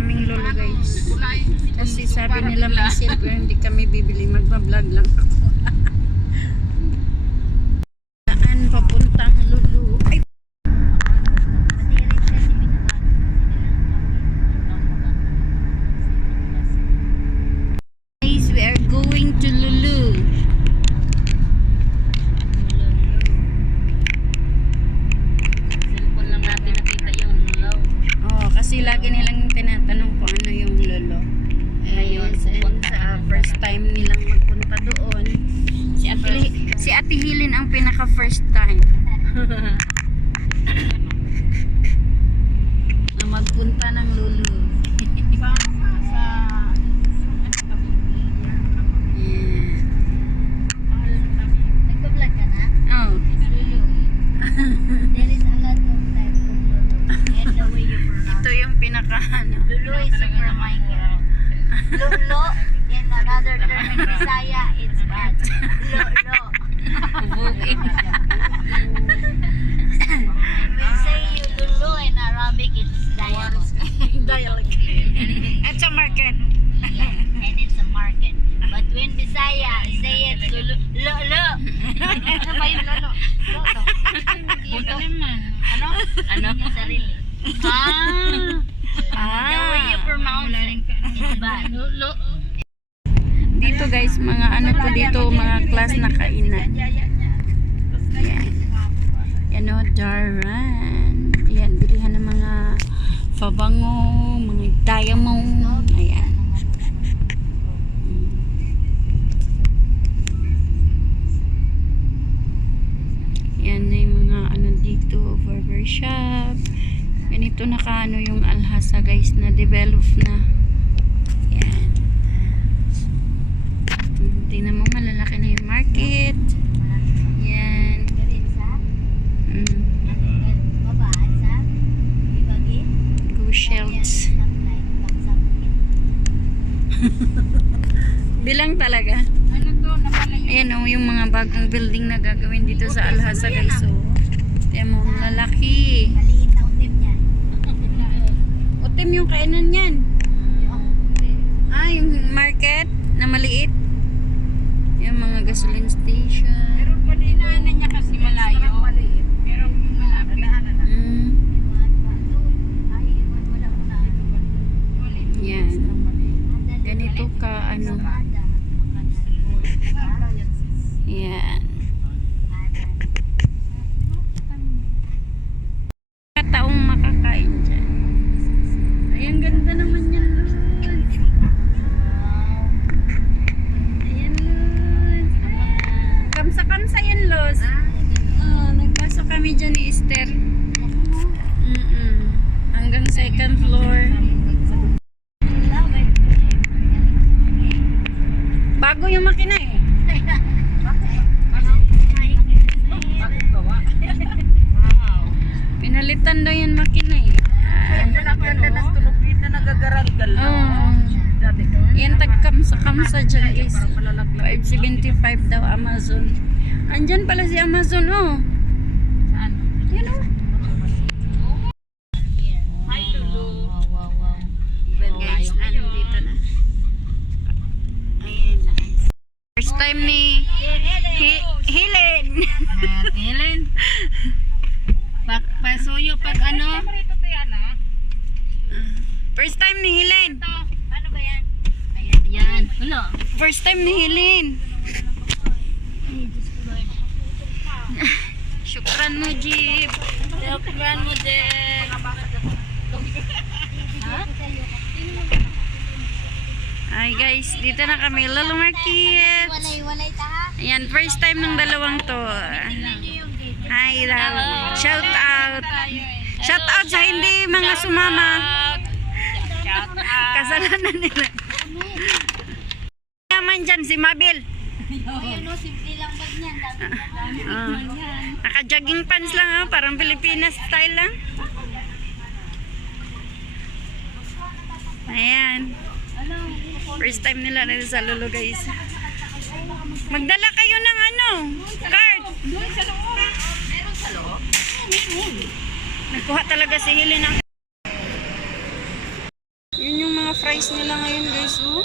kaming lolo guys. Kasi sabi nila may sale pero hindi kami bibili. Magbablog lang ako. si Ate Hilin ang pinaka first time na magpunta ng lulu. Yeah. Nagpa-vlog ka na? Oh. Lulu. There is a lot of type of Lulu. And the way you pronounce Ito yung pinaka ano. Lulu is super Michael. Lulu, in another term in Bisaya, it's bad. Lulu. Bukid. We say Lulu in Arabic, it's dialogue. Dialogue. At sa market. Yeah, and it's a market. But when Bisaya say it, Lulu, Lulu. Ano ba yung Lulu? Lulu. Buto. Ano? Ano? Yung sarili. Ah. The way you pronounce it, it's bad. Lulu. Dito guys, mga ano to dito, mga class na kainan. Yan. Yan o, Daran. Yan, bilihan ng mga fabango, mga diamond. Ayan. Yan na mga ano dito, barber shop. Ganito naka ano yung Alhasa guys na develop na. Yan. Mm, Tingnan mo, malalaki na yung market. Yan. Mm, Babaan sa ibagi. go shelves. Bilang talaga. Ano to? Napala Ayan o, yung mga bagong building na gagawin dito sa Alhasa guys. So, tingnan mo, ang lalaki. Maliit ang tip niya. Utim yung kainan yan. Ah, yung market na maliit. Yung mga gasoline station. Pero padinaanan niya kasi malayo. Pero yung malapit. Mm, yan. Ganito ka, ano. Yan. Taong makakain dyan. Ay, ang ganda naman yan, Luz. Ayan, Luz. Kamsa-kamsa yan, Luz. Oh, nagpasok kami dyan ni Esther. Mm-mm. Hanggang second floor. Bago yung makina eh. Pinalitan daw yan makina eh. Oh. Yan tagkamsa-kamsa dyan guys. 575 daw Amazon. Andyan pala si Amazon oh. Yan oh. Hi, Lulu. Guys, dito na. Ayan guys. First time ni Helen. Helen. Pak pasuyo pag ano? First time ni Helen. Ano ba yan? Ayan, yan. Wala. First time ni Helen. Syukran mo, Jeep. Yakran mo. Ha? Ay guys, dito na kami. Ta ha? Ayan, first time ng dalawang to. Hi daw. Shout out. Shout out sa hindi mga sumama. Kasalanan nila. Yaman dyan si Mabil. Ayun o, simple lang bag niyan. Dami Ah. Naka-jogging pants lang ah, parang Pilipinas style lang. Ayan. First time nila na sa Lolo guys. Magdala kayo ng ano, card. Doon sa loob. Meron sa loob? Nagkuha talaga si Helen ng... Price nila ngayon guys, oh.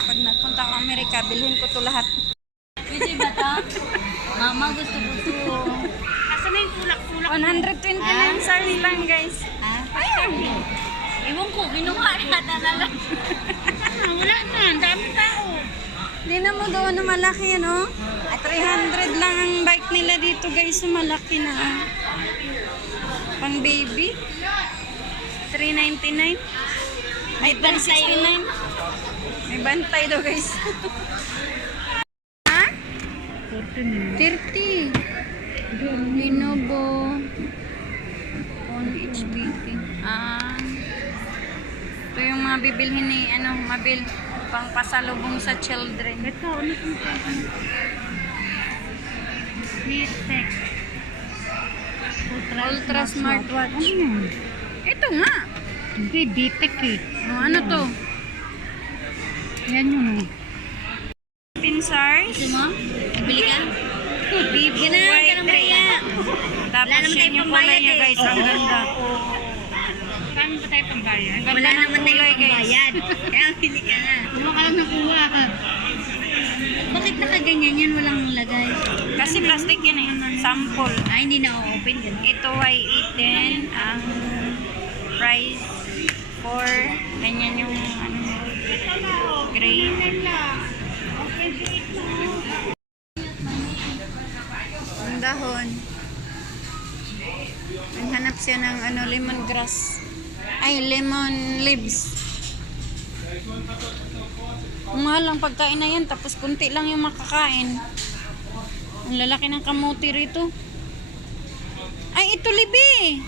Pag nagpunta ako Amerika, bilhin ko to lahat. Pwede ba to? Mama, gusto ko to. Asa na yung tulak-tulak? 129 SARS lang guys. Ha? Ayun. Ewan ko, binuha nata na lang. Ah, wala na, ang dami tao. Hindi na mo doon na malaki ano. 300 lang ang bike nila dito guys, so malaki na. ah. Pang baby. 399. Ay, 369. May bantay daw guys. ha? 30. Lenovo. On HBT. Ah. Ito yung mga bibilhin ni, ano, mabil, pang pasalubong sa children. Ito, ano itong Nitec. Ultra, Ultra smartwatch. Ano yun? Ito nga. Hindi, BTEC eh. Oh, ano to? Yan yun oh. Pinsars. Gusto mo? Bili ka? Vivo Yan na, Y3. yan ang bayad. Tapos Wala naman yun tayong yung kulay pambayad niya eh. guys. Ang ganda. Paano ba tayo pambayad? Ang Wala ganda ng naman kulay tayong guys. bayad. Kaya bili ka na. Kuha ka lang ng kuha ka. Bakit nakaganyan yan? Walang lagay. Kasi plastic yan eh. Sample. Ah, hindi na open gano'n. Ito Y18. Ang price for ganyan yung ano gray. Ang dahon. Naghanap siya ng ano lemongrass. Ay, lemon leaves. Mahal ang pagkain na yan, tapos kunti lang yung makakain. Ang lalaki ng kamuti rito. Ay, ito libi.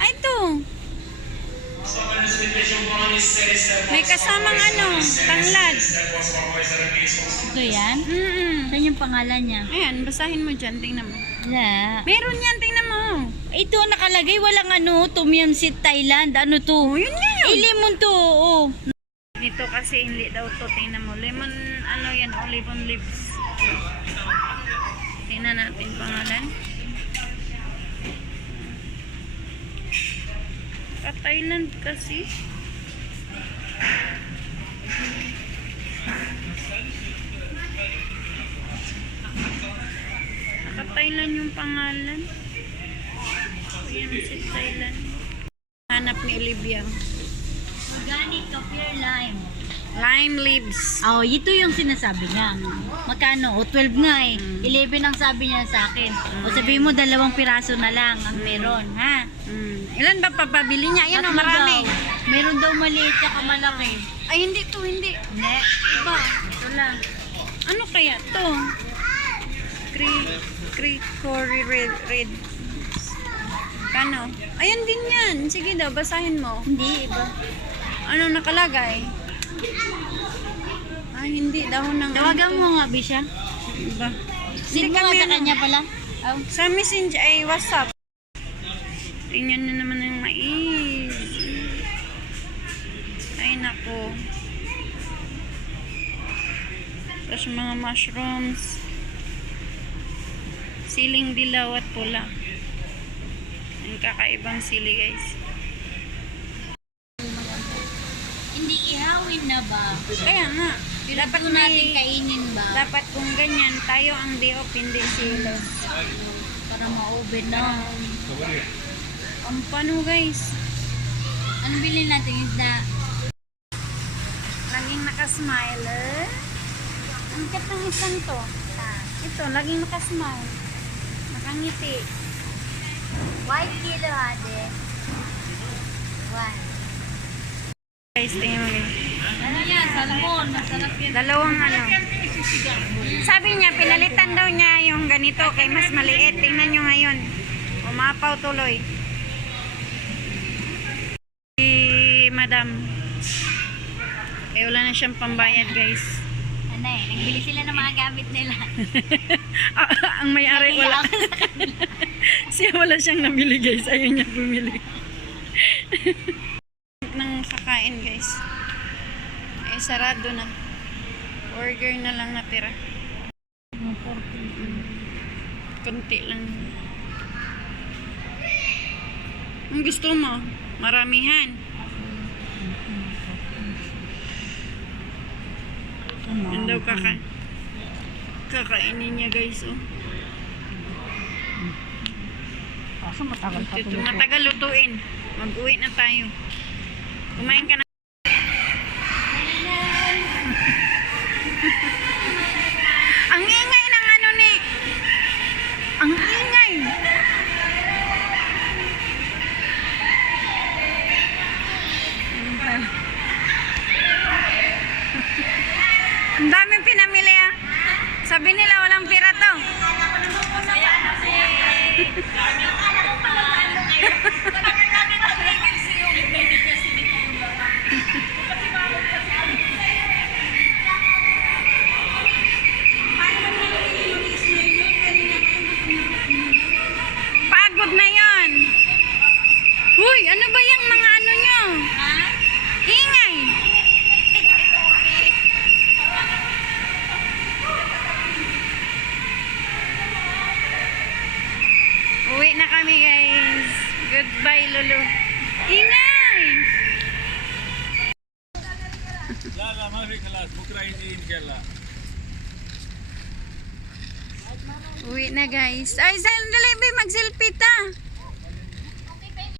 Ay, ito. May kasamang ano, tanglad. Ito yan? Mm Saan yung pangalan niya? Ayan, basahin mo dyan, tingnan mo. Wala. Meron yan, tingnan mo. Ito nakalagay, walang ano, Tom Yum Seed Thailand. Ano to? Oh, yun nga Eh, yun. lemon to, oo. Dito kasi hindi daw to, tingnan mo. Lemon, ano yan, lemon leaves. Tingnan natin pangalan. Sa Thailand kasi. Sa Thailand yung pangalan. Ayan si Thailand. Hanap ni Olivia. Organic Kaffir Lime. Lime leaves. Oh, ito yung sinasabi niya. Magkano? O, 12 nga eh. Mm. 11 ang sabi niya sa akin. O, sabihin mo, dalawang piraso na lang ang meron, ha? Mm. Ilan ba papabili niya? Yan o, Tatlo marami. daw. Meron daw maliit tsaka malaki. Ay, hindi to, hindi. Hindi. Iba. Ito lang. Ano kaya to? Cre Cre Curry Red. red. Kano? Ayan din yan. Sige daw, basahin mo. Hindi, iba. Ano nakalagay? Ay, hindi. Dahon ng Tawagan ano to. mo nga, Bisha. Iba. Send mo nga sa ano. kanya pala. Oh. Sa messenger, ay WhatsApp. Tingnan na naman yung mais. Ay, nako. Tapos mga mushrooms. Siling dilaw at pula. Ang kakaibang sili, guys. Hindi ihawin na ba? Kaya nga, dapat Dapat natin may, kainin ba? dapat kung ganyan, tayo ang diop, hindi sila. Para ma-oven na. Ang pano, guys. Ano bilhin natin isda? Laging nakasmile. eh. Ang kat ng isang to. Ito, laging nakasmile. Nakangiti. White kilo, ate. One. Guys, tingnan mo guys. Ano yan? Salmon. Masarap yan. Dalawang ano. Sabi niya, pinalitan daw niya yung ganito kay mas maliit. Tingnan nyo ngayon. Umapaw tuloy. Madam. Eh, wala na siyang pambayad guys. Ano eh, nagbili sila ng mga gamit nila. Ah, ang may-ari wala. Siya wala siyang nabili guys. Ayun niya bumili. Nang kakain guys. Eh sarado na. Burger na lang natira. Kunti lang. Ang gusto mo? Maramihan. Yan daw kaka kakainin niya guys oh. Kaso matagal pa matagal lutuin. Mag-uwi na tayo. Kumain ka na. kami guys. Goodbye Lulu. Ingay. لا لا ما في خلاص بكره يجي ان شاء الله Uwi na guys. Ay, sandali, babe, mag-selfie ta.